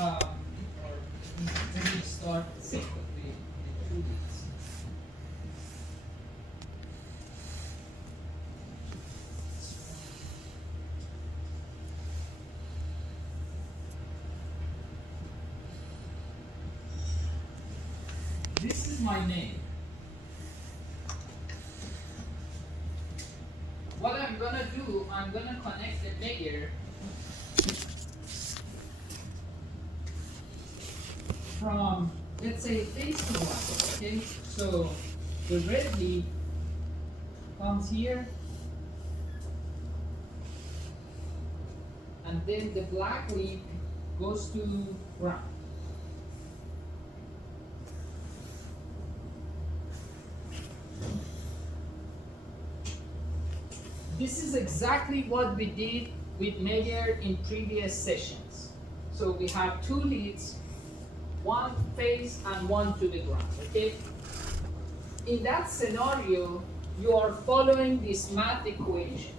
or let me start separately the two leads. This is my name. What I'm gonna do, I'm gonna connect the layer from, let's say, face to one, okay? So the red lead comes here, and then the black lead goes to ground. This is exactly what we did with Meyer in previous sessions. So we have two leads, one face and one to the ground, okay? In that scenario, you are following this math equation.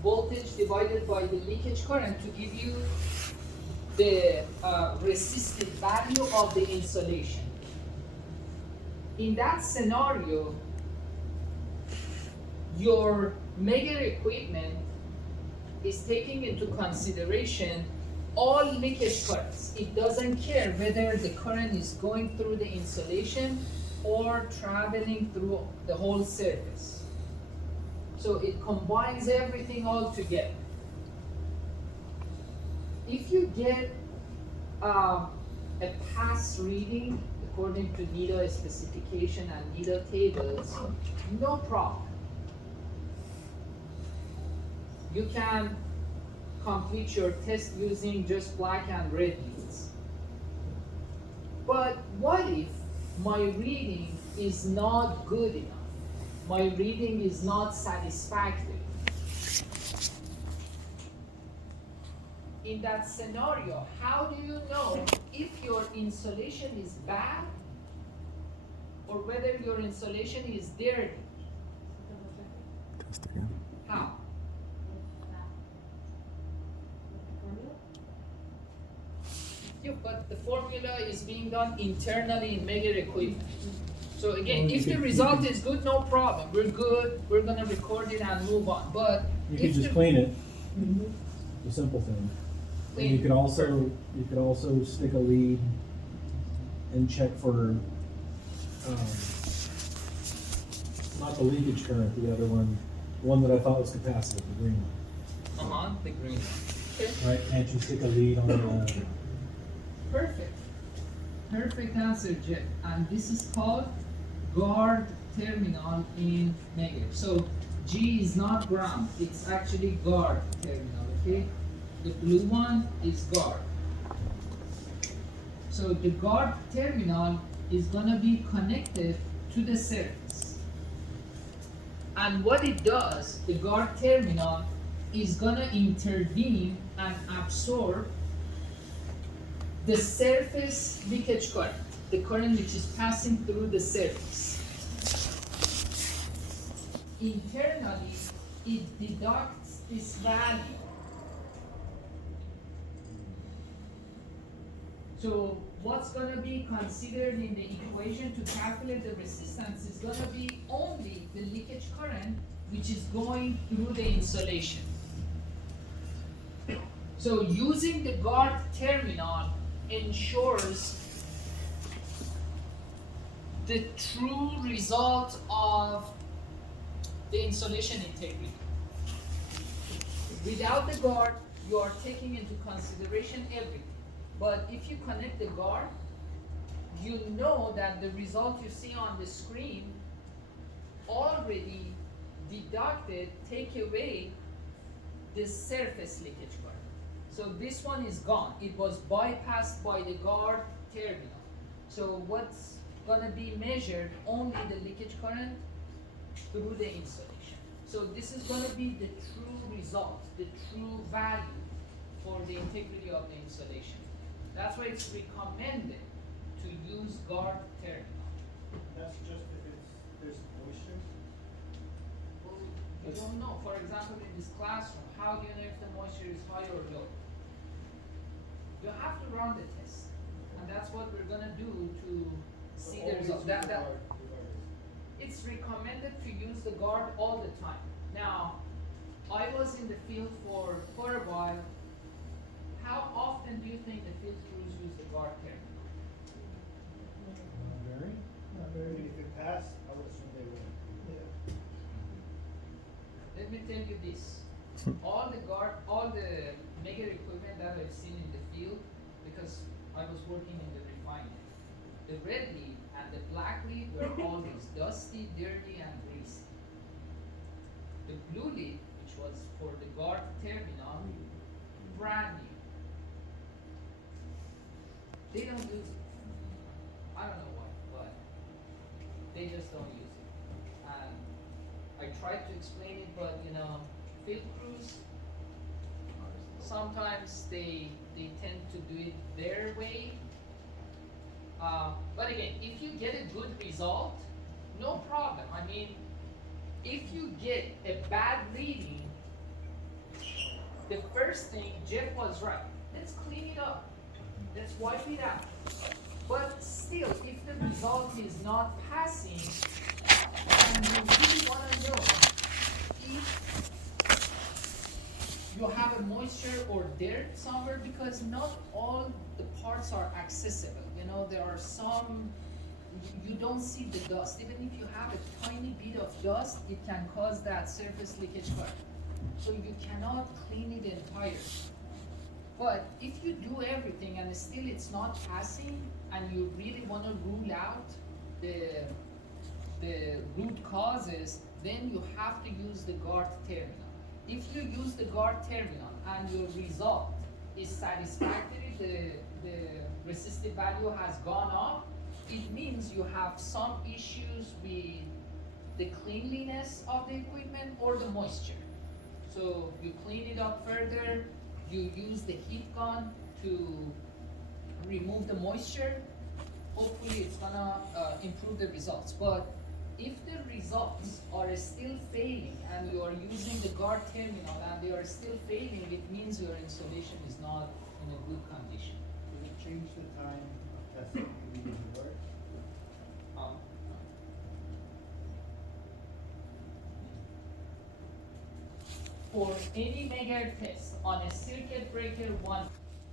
Voltage divided by the leakage current to give you the resistive value of the insulation. In that scenario, your Meyer equipment is taking into consideration all leakage currents. It doesn't care whether the current is going through the insulation or traveling through the whole surface. So it combines everything all together. If you get a pass reading according to NIDA specification and NIDA tables, no problem. You can complete your test using just black and red leads. But what if my reading is not good enough? My reading is not satisfactory. In that scenario, how do you know if your insulation is bad or whether your insulation is dirty? Test again. How? Yeah, but the formula is being done internally in Meyer equipment. So again, if the result is good, no problem. We're good. We're gonna record it and move on. But You if could just the- clean it, the simple thing. And you could also stick a lead and check for, not the leakage current, the other one, the one that I thought was capacitive, the green one. The green one. Okay. Right, can't you stick a lead on the, Perfect. Perfect answer, Jeff. And this is called guard terminal in Meyer. So G is not ground, it's actually guard terminal, okay? The blue one is guard. So the guard terminal is gonna be connected to the surface. And what it does, the guard terminal is gonna intervene and absorb the surface leakage current, the current which is passing through the surface. Internally, it deducts this value. So what's going to be considered in the equation to calculate the resistance is going to be only the leakage current which is going through the insulation. So using the guard terminal ensures the true result of the insulation integrity. Without the guard, you are taking into consideration everything. But if you connect the guard, you know that the result you see on the screen already deducted, take away the surface leakage current. So this one is gone. It was bypassed by the guard terminal. So what's gonna be measured? Only the leakage current through the insulation. So this is gonna be the true result, the true value for the integrity of the insulation. That's why it's recommended to use guard terminal. That's just if there's moisture. Well, you don't know. For example, in this classroom, how do you know if the moisture is high or low? You have to run the test, and that's what we're gonna do to see the Always result. use That, the that, guard regardless. it's recommended to use the guard all the time. Now, I was in the field for a while. How often do you think the field crews use the guard terminal? Not very? I mean, if it passed, I would assume they would. Let me tell you this. All the mega equipment that I've seen in the field, because I was working in the refinery, the red lead and the black lead were always dusty, dirty, and greasy. The blue lead, which was for the guard terminal, brand new. They don't use it. I don't know why, but they just don't use it. And I tried to explain it, but field crews, sometimes they tend to do it their way. But again, if you get a good result, no problem. I mean, if you get a bad reading, the first thing, Jeff was right. Let's clean it up. Let's wipe it out. But still, if the result is not passing, and you really want to know if you have a moisture or dirt somewhere, because not all the parts are accessible. There are some, you don't see the dust. Even if you have a tiny bit of dust, it can cause that surface leakage current. So you cannot clean it entirely. But if you do everything and still it's not passing, and you really want to rule out the root causes, then you have to use the guard terminal. If you use the guard terminal and your result is satisfactory, the resistive value has gone up, it means you have some issues with the cleanliness of the equipment or the moisture. So you clean it up further, you use the heat gun to remove the moisture. Hopefully it's gonna improve the results. But if the results are still failing and you are using the guard terminal and they are still failing, it means your installation is not in a good condition. Does it change the time of testing if you use the guard? For any mega test on a circuit breaker 1